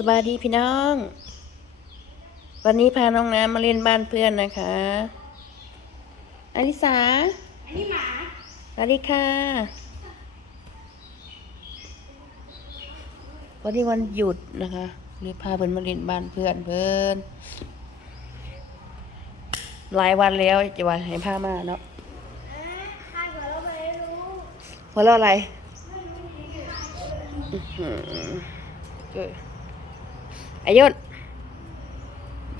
สวัสดีพี่น้อง วันนี้พาน้องน้ำมาเล่นบ้านเพื่อนนะคะอลิสาอันนี้หมาสวัสดีค่ะ วันนี้วันหยุดนะคะเลยพาเพื่อนมาเล่นบ้านเพื่อนเพื่อนหลายวันแล้วจะวันให้พามาเนาะใครหัวเราะไม่รู้หัวเราะอะไร อื้อหือเออไอ้ยน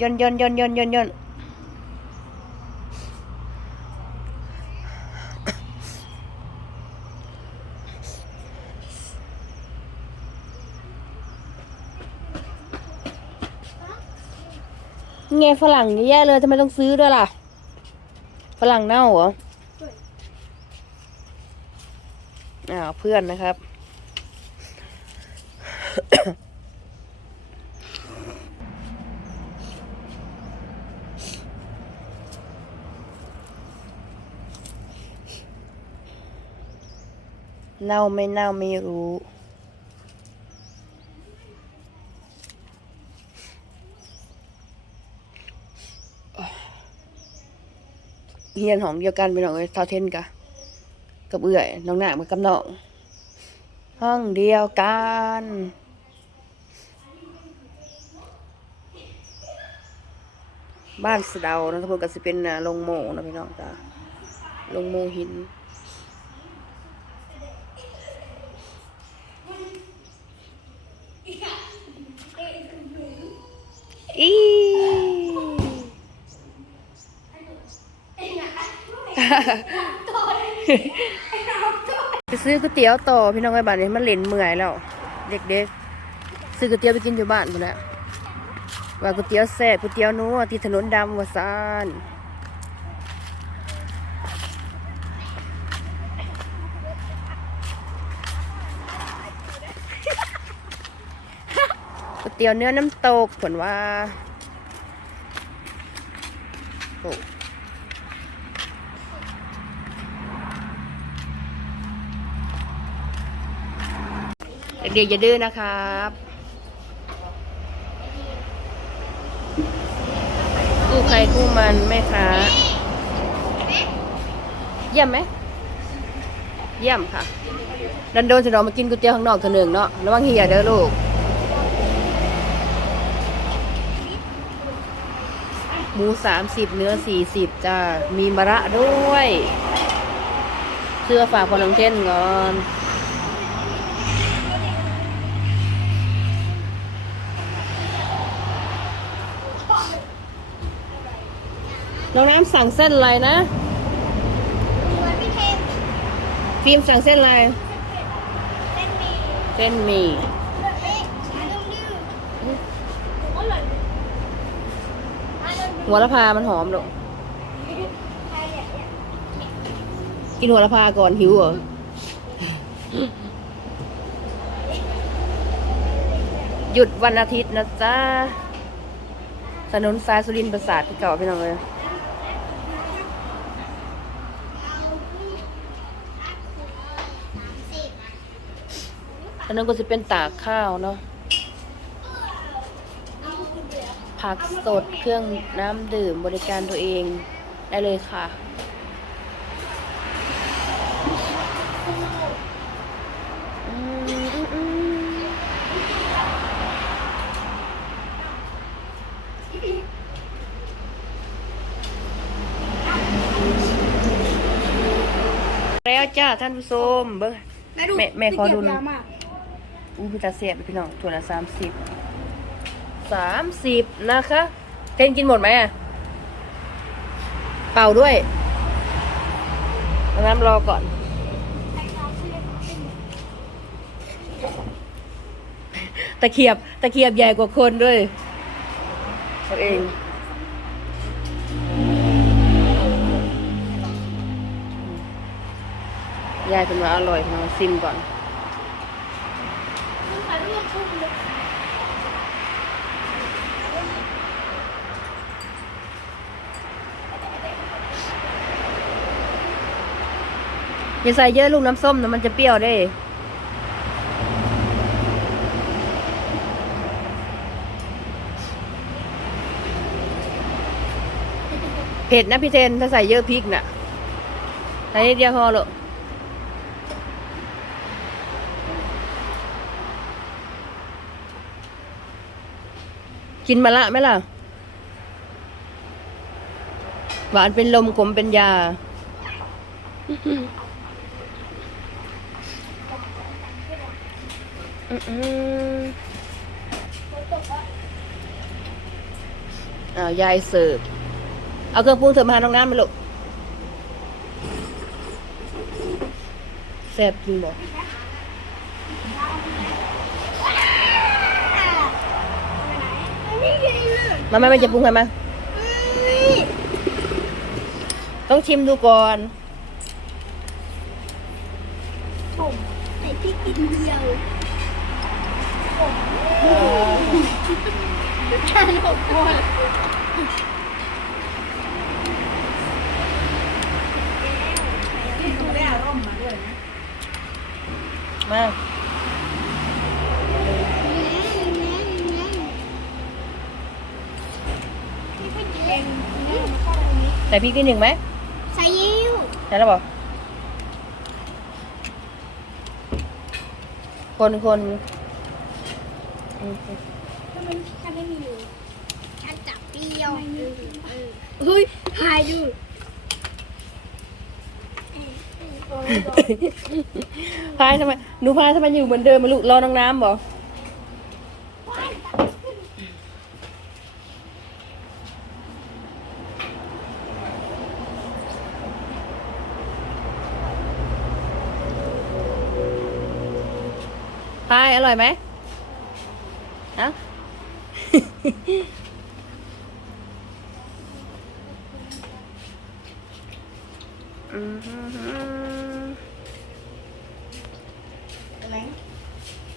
ยนยนยนยนยนยนไงฝรั่งแย่เลยทำไมต้องซื้อด้วยล่ะ ฝรั่งเน่าเหรออ้าวเพื่อนนะครับ เน่าไม่เน่าไม่รู้ เฮียนของเดียวกันไปหน่อยเท่าเทนกะกับเอื่อยน้องหนากับน้อง ห้องเดียวกันบ้านสะเดานะทุกคนก็สิเป็นน่ะลงโมนะพี่น้องจ้าลงโมหิน อีไปซื้อก๋วยเตี๋ยวต่อพี่น้องไอ้บ้านนี้มันเล่นเมื่อยแล้ว เด็กๆ ซื้อก๋วยเตี๋ยวไปกินอยู่บ้านหมดแล้วว่าก๋วยเตี๋ยวแซ่บก๋วยเตี๋ยวนัวที่ถนนดำว่าซาน เตี๋ยวเนื้อน้ำตกผลว่าเด็กๆอย่าดื้อนะครับกู้ใครกู้มันแม่ค้าเยี่ยมไหมเยี่ยมค่ะดันโดนจะนอนมากินก๋วยเตี๋ยวข้างนอกเถอะหนึ่งเนาะระวังเหียเด้อลูก หมูสามสิบเนื้อสี่สิบจ้า มีมะระด้วย เสื้อฝากพอน้องเท่นก่อนน้องน้ำสั่งเส้นอะไรนะเหมือนพี่เทมฟิล์มสั่งเส้นอะไรเต้นมีเส้นหมี่ เอ๊ะอารมณ์ดื้ออร่อยอารมณ์ดื้อ หัวละพามันหอมลูกใครเนี่ยกินหัวละพาก่อนหิวเหรอหยุดวันอาทิตย์นะจ๊ะถนนสายสุรินประสาทที่เก่าพี่น้องเลยอันนั้นก็จะเป็นตากข้าวเนาะ ผักสดเครื่องน้ำดื่มบริการตัวเองได้เลยค่ะอืมอืมอืมแล้วจ้าท่านผู้ชมเบิ้งแม่แม่ขอดูหน่อยยาวมากอู้พิตาเสียบพี่น้องถั่วละสามสิบ สามสิบนะคะเทนกินหมดไหมอะ เป่าด้วยน้ำรอก่อน ตะเขียบ ตะเขียบใหญ่กว่าคนด้วยตัวเองยายเป็นว่าอร่อยมาซิมก่อน อย่าใส่เยอะลูกน้ำส้มนะมันจะเปรี้ยวได้เผ็ดนะพี่เทนถ้าใส่เยอะพริกนะ่ะใส่นิดเดียวพอหรอกกินมาละไหมล่ะ หวานเป็นลมขมเป็นยา อืมๆอ้ายายเสิร์ฟ เอาเครื่องปรุงเสิร์ฟมาหาน้องน้ำไปลูกแซ่บจริงบอกมาแม่แม่จะปรุงให้มาต้องชิมดูก่อนผมใส่พริกกินเดียว ทานหกคนมานี่เป็นเองนี่มาเข้าตรงนี้ใส่พริกนิดหนึ่งไหมใส่ยิ้วใส่แล้วบอกคนคนอืม ถ้ามันถ้าไม่มีอยู่ฉันจับเปรี้ยวเออเฮ้ยหายดูพายทำไมหนูพายทำไมอยู่เหมือนเดิมมาลูกรอน้องน้ำบอกพายอร่อยไหมเอ้า อืมฮึฮึอะไร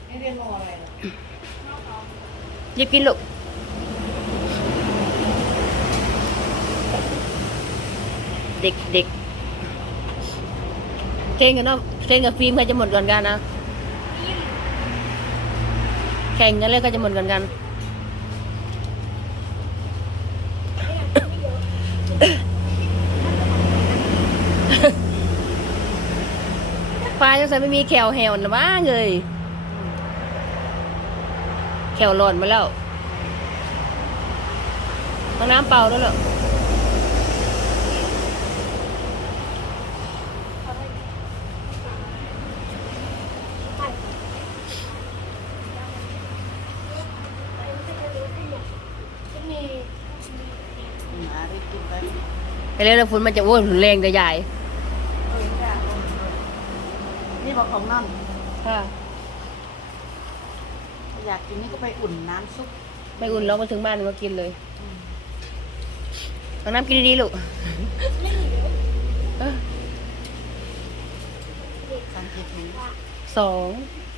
ไม่เรียนมออะไรเหรอหยิบกินลูกเด็กเด็กเทนกันเนาะเทนกับฟิล์มใครจะหมดก่อนกันนะ แข่งกันเลยก็จะหมดก่อนกัน ปลาจังใส่ไม่มีแขวแหวนะบ้างเลยแขวหล่นมาแล้วเอาน้ำเปล่าด้วยเหรอหาได้กินไปไปเร็วๆฝนมันจะโอ้ยแรงแต่ใหญ่ เออค่ะ นี่บอกของนั่นค่ะ อยากกินนี่ก็ไปอุ่นน้ำซุปไม่อุ่นแล้วมาถึงบ้านก็กินเลยเอาน้ำกินดีๆลูกเออสังเกตเห็นสอง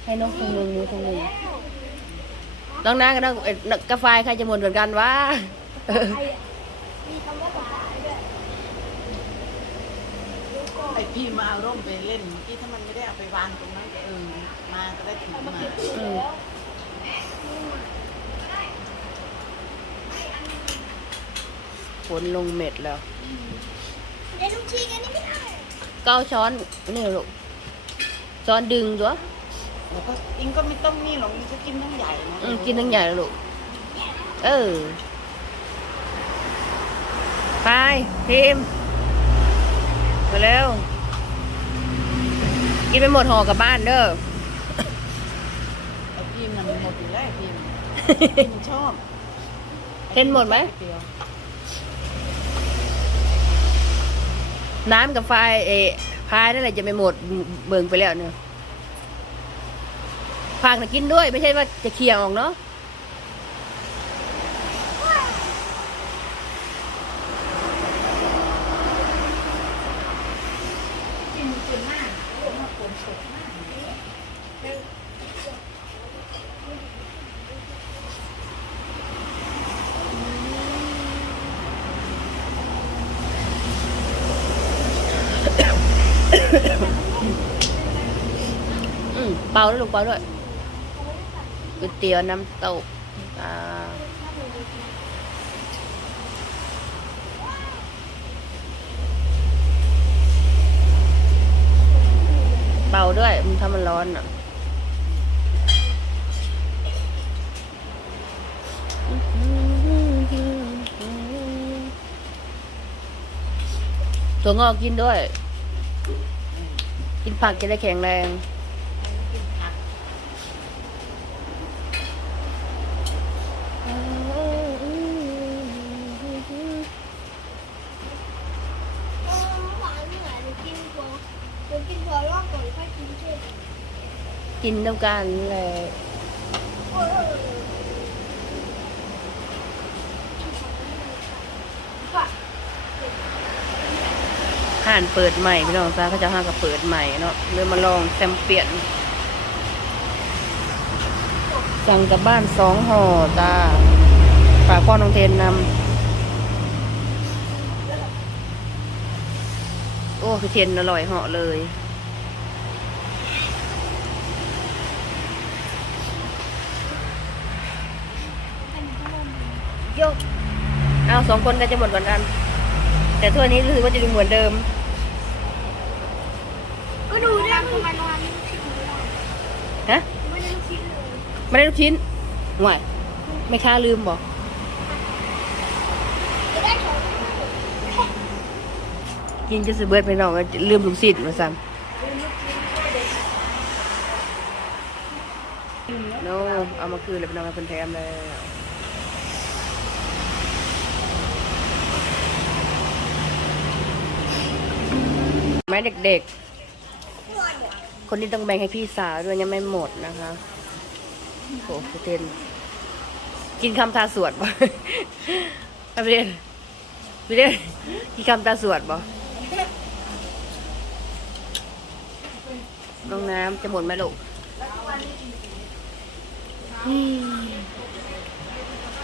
ให้น้องคงหนึ่งหนูคงหนึ่งน้องน้ากับน้องเอ่อกาแฟใครจะหมดเหมือนกันวะเออมีคำว่าภาษาด้วย ไอ พี่มาเอาร่มไปเล่นเมื่อกี้ถ้ามันไม่ได้เอาไปวางตรงนั้นเออมาก็ได้ถือมาอืมฝนลงเม็ดแล้วเดี๋ยวลูกชีกันนี่ไม่ได้เก้าช้อนนี่ลูกช้อนดึงตัวแล้วก็อิงก็ไม่ต้องนี่หรอกอิงก็กินทั้งใหญ่นะอืมกินทั้งใหญ่แล้วลูกเออไปพิมพ์มาเร็ว กินไปหมดห่อกลับบ้านเด้อไอพี่มันหมดอยู่แล้วไอ้พี่มันพี่มันชอบเห็นหมดไหมเดียวน้ำกับไฟเออพายนั่นแหละจะไม่หมดเบิ่งไปแล้วเนี่ยผักน่ะกินด้วย ไม่ใช่ว่าจะเคี่ยวออกเนาะ อืมเปล่าด้วยลูกเปล่าด้วยก๋วยเตี๋ยวน้ำตกอ่า เบาด้วยมันร้อนอะตัวงอกกินด้วย กินผักจะได้แข็งแรงกินผักเออหวานเหนื่อยกินพอกินพอรอบก่อน กินเช่นกินต้องการแหลยค่ะห่านเปิดใหม่พี่น้องจ้าเขาจะห้างกับเปิดใหม่เนาะเลยมาลองแซมเปียน สั่งกับบ้านสองห่อจ้าฝากพ่อน้องเทนนำโอ้คือเทนอร่อยเหาะเลย โยกเอาสองคนก็จะหมดเหมือนกัน แต่ถ้วยนี้รู้สึกว่าจะดูเหมือนเดิม ก็ดูได้ทำไมนอนไม่ลูกชิ้นเลยฮะไม่ได้ลูกชิ้นเลยไม่ได้ลูกชิ้นห่วยไม่ค่าลืมบอกจะได้ของกินจะสือเบิดไปน้องก็ลืมลูกศิษย์มาซ้ำโนเอามาคืนเลยไปน้องให้เพิ่นแถมแล้ว แม่เด็กๆ คนนี้ต้องแบ่งให้พี่สาวด้วยยังไม่หมดนะคะโอ้โหเทนกินคำทาสวดบ่พี่เด่นพี่เด่นกินคำตาสวดบ่น้องน้ำจะหมดไหมลูก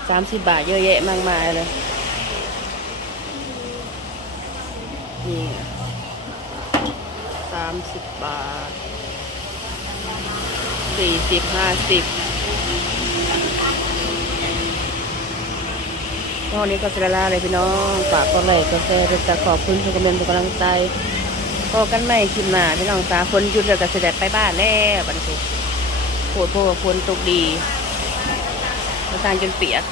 สามสิบบาทเยอะแยะมากมายเลยนี่ามสิบบาทสี่สิบห้าสิบวันนี้ก็เสร็จแล้วเลยพี่น้องฝากกดไลค์กดแชร์ด้วยจ้ะขอบคุณทุกคอมเมนต์ทุกกำลังใจพบกันใหม่คลิปหน้าพี่น้องจ้าฝนหยุดแล้วก็เสด็จไปบ้านแล้วบัดนี้โผล่โผล่ฝนตกดีมาทางจนเปียก